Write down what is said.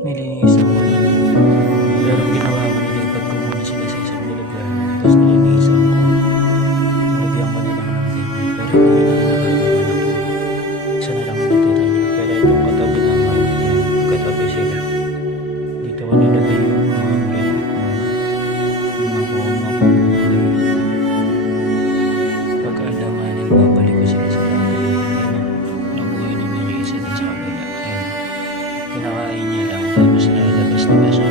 Nilinisan ko lang. Pero ang ginawa ko, nilipat ko muna sila sa isang lalagyan. Tapos nilinisan ko. Nilagyan ko na lang ng ganyan. Pero hindi na ginagawa na. Isa na lang ang natira niya. Pero itong katabi naman, yan, katabi sila. Dito ko nilagay yung mga ganito. Yung mga mabubuhay. Pag-alamanin, babalik ko sila sa dati. Hindi na. Nabuhay naman yung isa din sa kabila. Ayan. Kinakain niya lang. Tapos nilalabas-labas niya